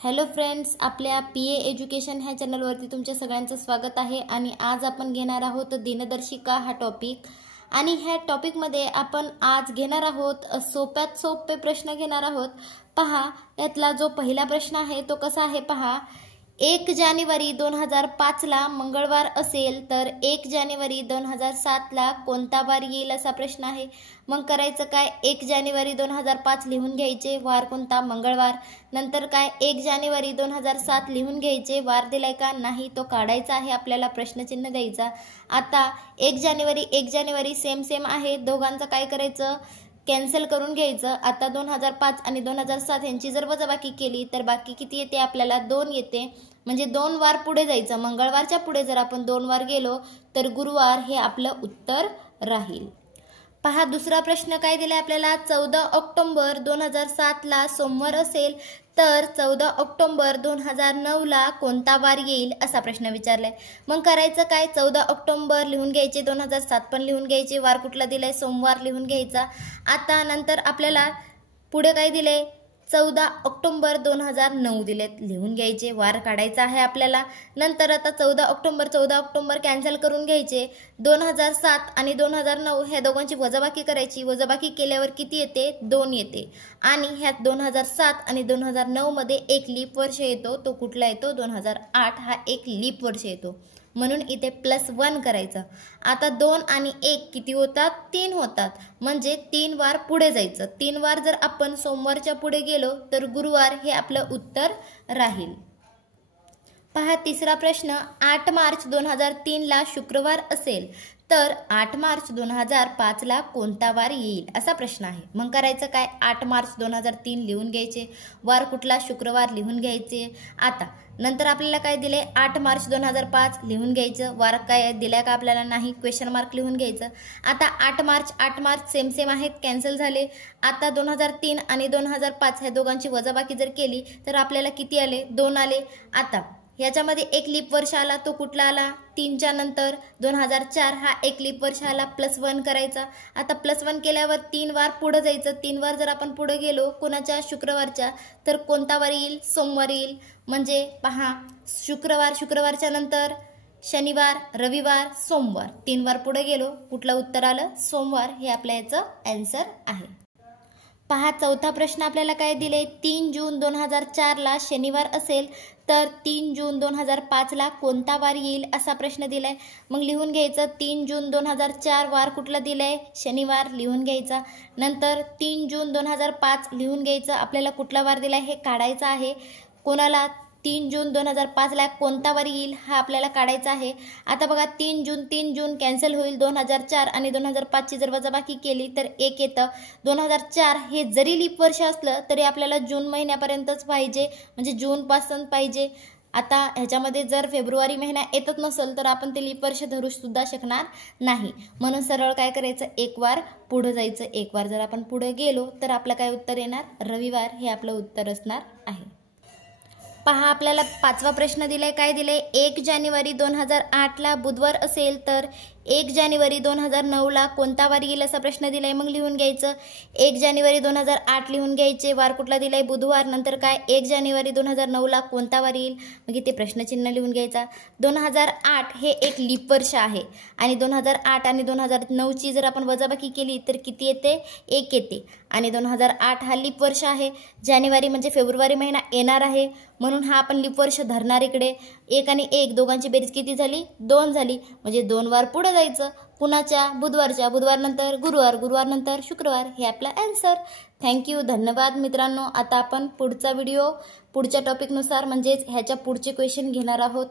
Hello friends, आपल्या PA education ह्या चॅनलवरती तुमच्या सगळ्यांचं स्वागत आहे। आणि आज आपण घेणार आहोत दिनदर्शिका हा टॉपिक। आणि ह्या टॉपिकमध्ये आपण आज घेणार आहोत सोप्यात सोपे प्रश्न घेणार आहोत। पहा, यातला जो पहिला प्रश्न आहे तो कसा आहे पहा। 1 जानेवारी 2005 ला मंगळवार असेल तर 1 जानेवारी 2007 ला कोणता वार येईल असा प्रश्न आहे। मग करायचं काय, 1 जानेवारी 2005 लिहून घ्यायचे, वार कोणता मंगळवार। नंतर काय, 1 जानेवारी 2007 लिहून घ्यायचे, वार दिलाय का नाही तो काढायचा आहे, आपल्याला प्रश्नचिन्ह द्यायचा। आता 1 जानेवारी सेम आहे, दोघांचं काय करायचं, कॅन्सल करून घ्यायचं। आता 2005 आणि 2007 यांची जर वजाबाकी केली तर बाकी किती येते, आपल्याला 2 येते। म्हणजे 2 वार पुढे जायचं, मंगळवारच्या पुढे जर आपण 2 वार गेलो तर गुरुवार हे आपलं उत्तर राहील। पहा, दुसरा प्रश्न काय दिलाय आपल्याला, 14 ऑक्टोबर 2007 ला सोमवार असेल तर 14 ऑक्टोबर 2009 ला कोणता वार येईल असा प्रश्न विचारलाय। मग करायचं काय, 14 ऑक्टोबर लिहून घ्यायचे, 2007 पण लिहून घ्यायचे, वार कुठला दिलाय सोमवार लिहून घ्यायचा। आता नंतर आपल्याला पुढे काय दिले, 14 ऑक्टोबर 2009 दिलेत, लिहून घ्यायचे, वार काढायचा आहे आपल्याला। नंतर आता 14 ऑक्टोबर कॅन्सल करून घ्यायचे, 2007 आणि 2009 ह्या दोघांची वजाबाकी करायची, वजाबाकी केल्यावर किती येते, 2 येते। आणि ह्यात 2007 आणि 2009 मध्ये एक लीप वर्ष येतो, तो कुठला येतो, 2008 हा एक लीप वर्ष येतो, म्हणून इथे +1 करायचं। आता 2 आणि 1 किती होतात, 3 होतात, म्हणजे 3 वार पुढे जायचं। 3 वार जर आपण सोमवारच्या पुढे गेलो तर गुरुवार हे आपलं उत्तर राहील। पहा, तिसरा प्रश्न, 8 मार्च 2003 ला शुक्रवार असेल तर 8 मार्च 2005 ला कोणता वार येईल असा प्रश्न आहे। मग करायचं काय, 8 मार्च 2003 लिहून घ्यायचे, वार कुठला शुक्रवार लिहून घ्यायचे। आता नंतर आपल्याला काय दिले, 8 मार्च 2005 लिहून घ्यायचं, वार काय दिलाय का आपल्याला नाही, क्वेश्चन मार्क लिहून घ्यायचं। आता 8 मार्च सेम आहेत, कॅन्सल झाले। आता 2003 आणि 2005 ह्या दोघांची वजाबाकी जर केली तर आपल्याला किती आले, 2 आले। आता याच्यामध्ये एक लीप वर्ष आला, तो कुठला आला, 3च्या नंतर 2004 हा एक लीप वर्ष आला, +1 करायचा। आता +1 केल्यावर 3 वार पुढे जायचं, 3 वार जर आपण पुढे गेलो कोणाच्या, शुक्रवारच्या, तर कोणता वार येईल, सोमवार येईल। म्हणजे पहा, शुक्रवारच्या नंतर शनिवार, रविवार, सोमवार, 3 वार पुढे गेलो, कुठलं उत्तर आलं, सोमवार हे आपल्या याचं आन्सर आहे। पहा, चौथा प्रश्न आपल्याला काय दिले, 3 जून 2004 ला शनिवार असेल तर 3 जून 2005 ला कोणता वार येईल असा प्रश्न दिलाय। मग लिहून घ्यायचं, 3 जून 2004 वार कुठला दिलाय, शनिवार लिहून घ्यायचा। नंतर 3 जून 2005 लिहून घ्यायचं, आपल्याला कुठला वार दिलाय हे काढायचं आहे। कोणाला, 3 जून 2005 ला कोणता वार येईल हा आपल्याला काढायचा आहे। आता बघा, 3 जून कॅन्सल होईल, 2004 आणि 2005 ची जर वजाबाकी केली तर 1 येतं। 2004 हे जरी लीप वर्ष असलं तरी आपल्याला जून महिन्यापर्यंतच पाहिजे, म्हणजे जून पासून पाहिजे। आता ह्याच्यामध्ये जर फेब्रुवारी महिना येतच नसेल तर आपण ते लीप वर्ष धरू सुद्धा शकणार नाही, म्हणून सरळ काय करायचं, 1 वार पुढे जायचं। 1 वार जर आपण पुढे गेलो तर आपलं काय उत्तर येणार, रविवार हे आपलं उत्तर असणार आहे। पहा, आपल्याला 5वा प्रश्न दिलाय, काय दिले, 1 जानेवारी 2008 ला बुधवार असेल तर 1 जानेवारी 2009 ला कोणता वार येईल असा प्रश्न दिलाय। मग लिहून घ्यायचं, 1 जानेवारी 2008 लिहून घ्यायचे, वार कुठला दिलाय, बुधवार। नंतर काय, 1 जानेवारी 2009 ला कोणता वार येईल, मग इथे प्रश्नचिन्ह लिहून घ्यायचा। 2008 हे एक लीप वर्ष आहे आणि 2008 आणि 2009 ची जर आपण वजाबाकी केली तर किती येते, 1 येते। आणि 2008 हा लीप वर्ष आहे, जानेवारी म्हणजे फेब्रुवारी महिना येणार आहे, म्हणून हा आपण लीप वर्ष धरणार इकडे। 1 आणि 1 दोघांची बेरीज किती झाली, 2 झाली, म्हणजे 2 वार पुढे जायचं। पुन्हाच्या, बुधवार नंतर गुरुवार नंतर शुक्रवार हे आपला आन्सर। थँक्यू, धन्यवाद मित्रांनो। आता आपण पुढचा व्हिडिओ पुढच्या टॉपिकनुसार म्हणजेच ह्याच्या पुढचे क्वेश्चन घेणार आहोत।